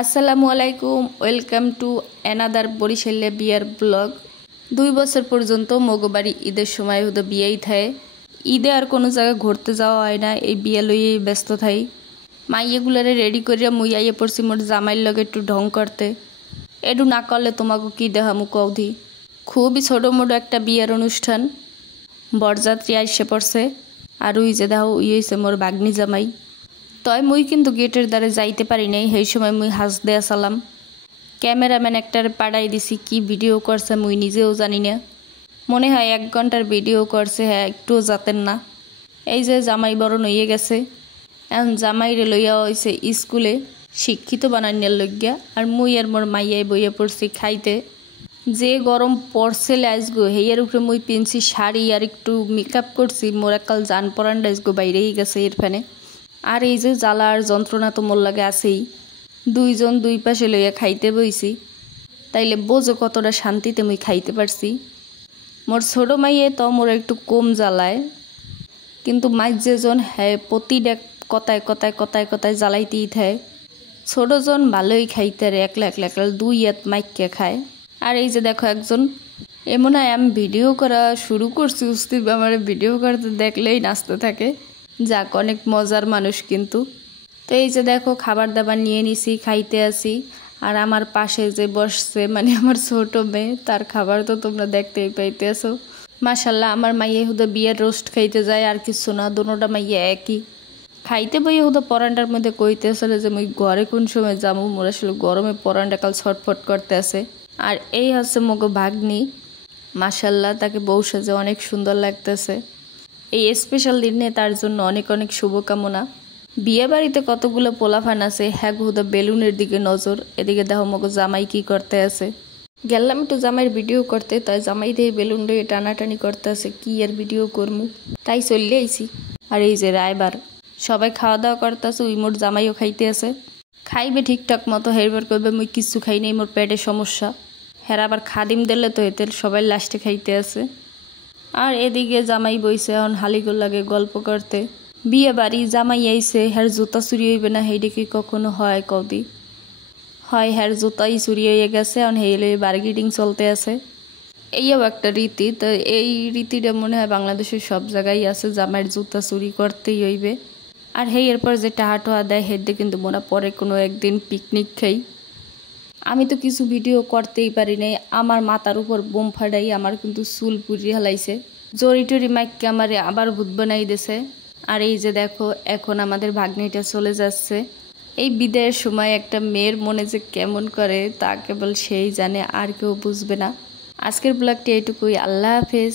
আসসালামু আলাইকুম welcome to another বরিশালে বিয়ার ব্লগ। 2 বছর পর্যন্ত মগবাড়ি ঈদের সময় হতো বিয়েই থাকে। ঈদে আর কোনো জায়গায় ঘুরতে যাওয়া হয় না, এই বিয়ে লইয়েই ব্যস্ত থাই। মাইয়েগুলারে রেডি করিয়া মুই আইয়ে পড়ছি মোর জামাইয়ের লগে একটু ঢং করতে। এটু না করলে তোমাকে কি দেখামু কৌধি। খুবই ছোটো মোটো একটা বিয়ের অনুষ্ঠান, বরযাত্রী আইসে পড়ছে। আর ওই যে দেখো ওই হয়েছে মোর বাগনি জামাই। তয় মুই কিন্তু গেটের দ্বারে যাইতে পারি নাই, সেই সময় মুই হাস দেয়া সালাম। ক্যামেরাম্যান একটার পাড়াই দিছি, কি ভিডিও করছে মুই নিজেও জানি না। মনে হয় 1 ঘন্টার ভিডিও করছে, হ্যাঁ একটুও যাতেন না। এই যে জামাই বরণ হইয়ে গেছে, এখন জামাইরে লইয়া হয়েছে স্কুলে শিক্ষিত বানানিয়ার লইয়া। আর মুই আর মোর মাইয়াই বইয়া পড়ছি খাইতে। যে গরম পড়ছে লাইসগো, হেয়ার উপরে মুই পিনছি শাড়ি আর একটু মেকআপ করছি, মোর একাল জান পরান লাইসগো বাইরেই গেছে এর ফ্যানে। আর এই যে জ্বালা আর যন্ত্রণা তো মোর লাগে আছেই। 2 জন 2 পাশে লইয়া খাইতে বইছি, তাইলে বোঝো কতটা শান্তিতে মুই খাইতে পারছি। মোর ছোট মাইয়ে তো মোর একটু কম জ্বালায়, কিন্তু মাইজ যেজন হ্যাঁ প্রতিটা কথায় কথায় কথায় কথায় জ্বালাইতেই থাকে। ছোটজন ভালোই খাইতে আর একলা একলা একলা 2 হাত মাইকে খায়। আর এই যে দেখো একজন, এমন হয় আমি ভিডিও করা শুরু করছি উস্তি আমার ভিডিও করতে দেখলেই নাচতে থাকে। যাক, অনেক মজার মানুষ কিন্তু। তো এই যে দেখো খাবার দাবার নিয়ে নিছি, খাইতে আসি। আর আমার পাশে যে বসছে মানে আমার ছোট মেয়ে, তার খাবার তো তোমরা দেখতেই পাইতে আসো। মাশাল্লাহ, আমার মাইয়া হুদা বিয়ের রোস্ট খাইতে যায়, আর কিছু না। দোনোটা মাইয়া একই খাইতে বইয়ে হুদা পরান্ডার মধ্যে কইতে আসলে যে মুই ঘরে কোন সময় যাবো। মোর আসলে গরমে পরান্ডা কাল ছটফট করতে আছে। আর এই হচ্ছে মগো ভাগ্নি, মাশাল্লাহ তাকে বউ সাজে অনেক সুন্দর লাগতেছে। এই স্পেশাল দিনে তার জন্য অনেক অনেক শুভকামনা। বিয়ে বাড়িতে কতগুলো পোলাফান আছে, হ্যাঁ হুদা বেলুনের দিকে নজর। এদিকে দেখো মগো জামাই কি করতে আছে। গেলাম একটু জামাইয়ের ভিডিও করতে, তাই জামাই দিয়ে বেলুন দিয়ে টানাটানি করতে আছে। কি আর ভিডিও করবো, তাই চলে আইছি। আর এই যে রায়বার সবাই খাওয়া দাওয়া করতে আছে, উই মোর জামাইও খাইতে আছে। খাইবে ঠিকঠাক মতো, হেরবার করবে মুই কিছু খাই নাই, মোর পেটে সমস্যা। হের আবার খাদিম দিলে তো এতে সবাই লাস্টে খাইতে আছে। আর এদিকে জামাই বইছে এখন হালিগোল লাগে গল্প করতে। বিয়ে বাড়ি জামাই আইছে, হ্যার জুতা চুরি হইবে না হেইডে কি কখনো হয় কদি? হয়, হ্যার জুতাই চুরি হয়ে গেছে, এখন হেলে বার্গেটিং চলতে আছে। এইও একটা রীতি। তো এই রীতিটা মনে হয় বাংলাদেশের সব জায়গায় আছে, জামাইয়ের জুতা চুরি করতেই হইবে। আর হেই এরপর যে টাহা টোহা দেয় হেডে কিন্তু মনে পরে কোনো একদিন পিকনিক খাই। আমি তো কিছু ভিডিও করতেই পারি নাই, আমার মাথার উপর বোম ফাটাই আমার কিন্তু চুল পুড়ি হালাইছে। জরি টরি মাইককে আমারে আবার ভূত বানাই দিছে। আর এই যে দেখো এখন আমাদের ভাগ্নিটা চলে যাচ্ছে। এই বিদায়ের সময় একটা মেয়ের মনে যে কেমন করে তা কেবল সেই জানে, আর কেউ বুঝবে না। আজকের ব্লগটি এইটুকুই। আল্লাহ হাফেজ।